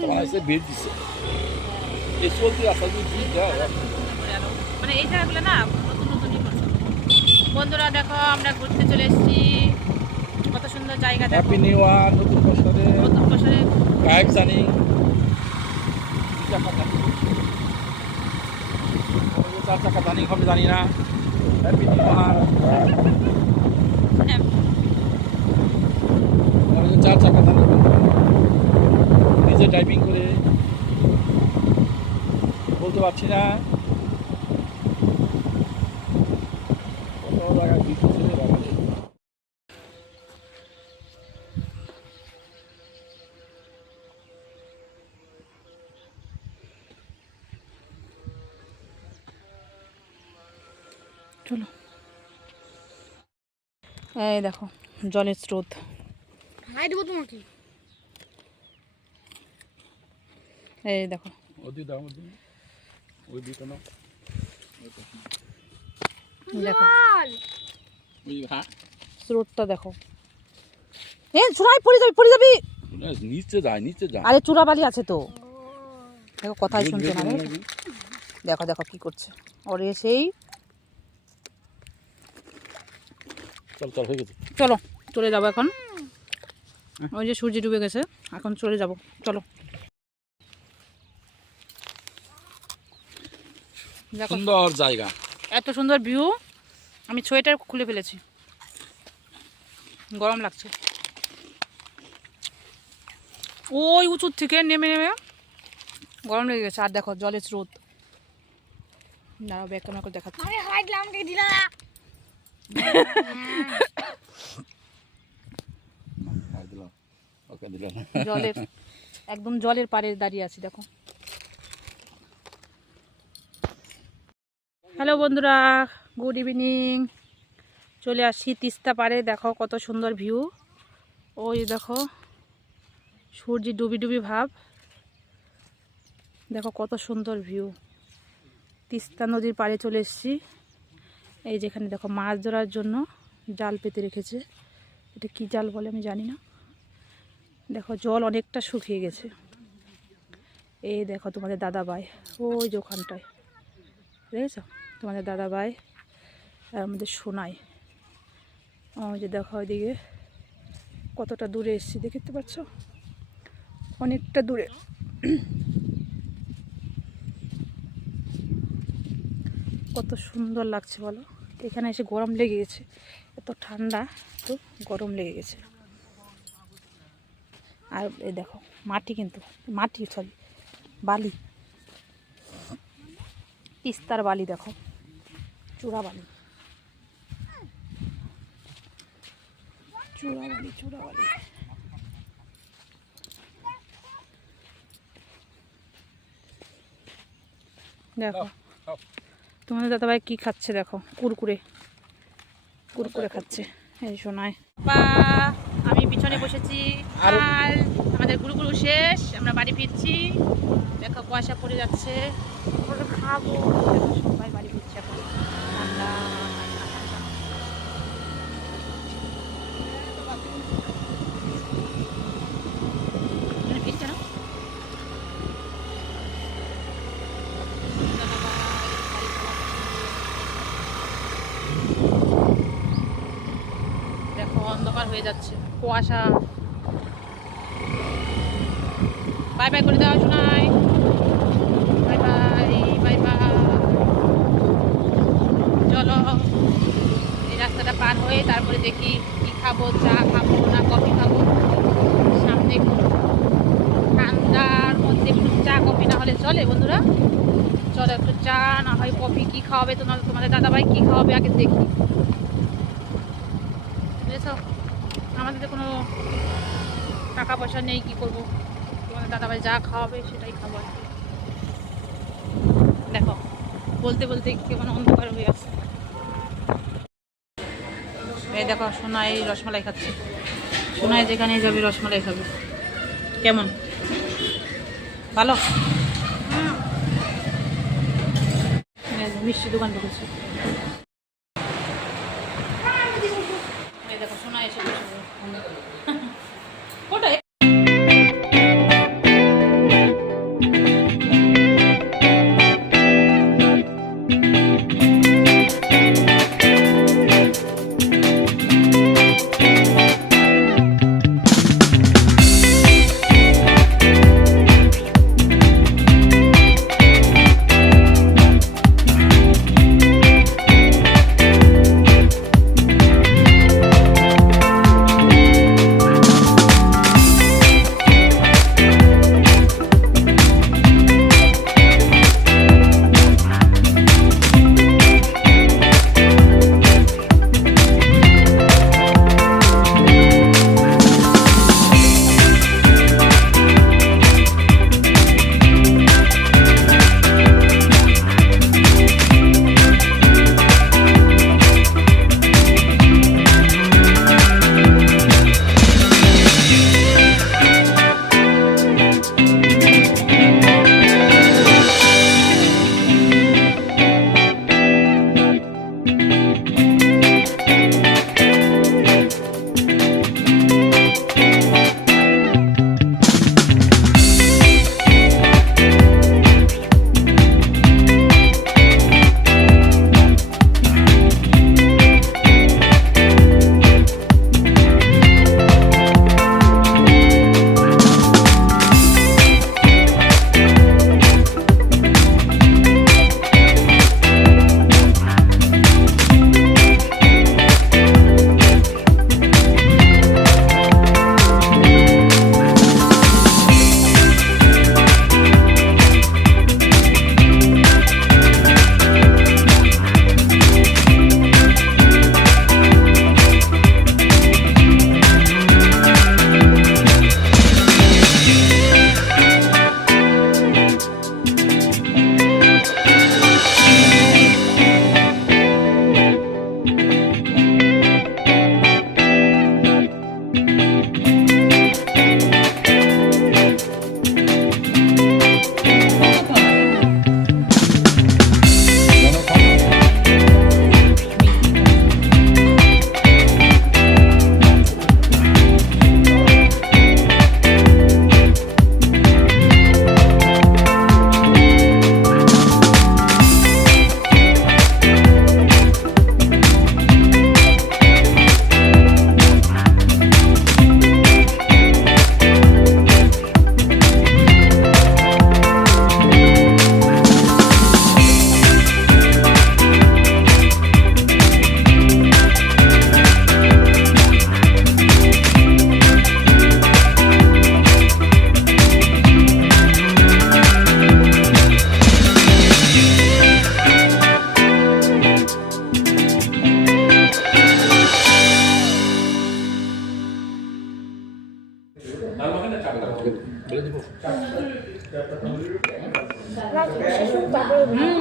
রাস্তা বানাইছে ভিড় দিচ্ছে এই চলতি রাস্তা যদি ভিড় দেয় মানে এই জায়গাগুলো না নতুন নতুনই করছে। বন্ধুরা দেখো আমরা ঘুরতে চলে এসেছি। কত সুন্দর জায়গা দেখো। হ্যাপি নিউ ইয়ার নতুন বছরে। নতুন বছরে। গায়ক জানি চার চাকা জানি হবে জানি না। হ্যাপি নিউ ইয়ার চার চাকা জানি নিজে টাইপিং করে বলতে পারছি না। চলো। এই দেখো জলের স্রোত। হাই দেবো তোমাকে। এই দেখো। দেখো। হ্যাঁ স্রোতটা দেখো। এ চূড়ায় পড়ে যাবি পড়ে যাবি। নিচে যায় নিচে যায় আরে চূড়া বালি আছে তো। দেখো কথাই শুনছে না দেখো? দেখো কি করছে। ওর এসেই চল চল হয়ে গেছে। চলো চলে যাব এখন। ওই যে সূর্য ডুবে গেছে। এখন চলে যাব। চলো। সুন্দর জায়গা। এত সুন্দর ভিউ আমি সোয়েটার খুলে ফেলেছি। গরম লাগছে। ওই উঁচুর থেকে নেমে নেমে গরম লেগে গেছে। আর দেখো জলের স্রোত। দাঁড়াও ব্যাগ ক্যামেরা করে দেখাচ্ছি। জলের একদম জলের পাড়ে দাঁড়িয়ে আছি দেখো। হ্যালো বন্ধুরা, গুড ইভিনিং। চলে আসছি তিস্তা পারে দেখো কত সুন্দর ভিউ। ওই দেখো সূর্য ডুবি ডুবি ভাব। দেখো কত সুন্দর ভিউ। তিস্তা নদীর পাড়ে চলে এসেছি। এই যেখানে দেখো মাছ ধরার জন্য জাল পেতে রেখেছে। এটা কি জাল বলে আমি জানি না। দেখো জল অনেকটা শুকিয়ে গেছে। এই দেখো তোমাদের দাদা ভাই ওই যে ওখানটায়। দেখেছ? তোমাদের দাদা ভাই আর আমাদের সোনাই। ওই যে দেখো ওইদিকে কতটা দূরে এসেছি, দেখতে পাচ্ছ? অনেকটা দূরে। কত সুন্দর লাগছে বলো। এখানে এসে গরম লেগে গেছে। এত ঠান্ডা তো গরম লেগে গেছে। আর এই দেখো, মাটি কিন্তু, মাটি সরি বালি। তিস্তার বালি দেখো। চূড়া বালি চূড়া বালি চূড়া বালি দেখো তোমাদের দাদাভাই কি খাচ্ছে দেখো? কুরকুরে। কুরকুরে খাচ্ছে। এই শোনায় বা আমি পিছনে বসেছি। আর আমাদের গুরুগুরু শেষ আমরা বাড়ি ফিরছি। দেখো কুয়াশা পড়ে যাচ্ছে। খাব। দেখো সবাই বাড়ি ফিরছে এখন ঠান্ডা ঠান্ডা, ঠান্ডা। এখানে ফিরছে না দেখো অন্ধকার হয়ে যাচ্ছে, কুয়াশা। বাই বাই করে দেওয়া শোনাই বাই বাই বাই বাই চলো, এই রাস্তাটা পার হয়ে তারপরে দেখি কি খাব, চা খাব না, কফি খাব। সামনে ঠান্ডার মধ্যে একটু চা, কফি না হলে চলে বন্ধুরা। চলো একটু চা, না হয় কফি, কি খাওয়াবে তোমার তোমাদের দাদাভাই কি খাওয়াবে আগে দেখি। আমাদের কোনো টাকা পয়সা নেই, কি করব? তোমাদের দাদাভাই যা খাওয়াবে সেটাই খাব আর কি। দেখো, বলতে বলতে কেমন অন্ধকার হয়ে আসছে এই দেখো, সোনাই রসমালাই খাচ্ছে। সোনাই যেখানে যাবে, রসমালাই খাবে। কেমন? ভালো? মিষ্টি দোকান ঢুকেছে বলে দিব হুম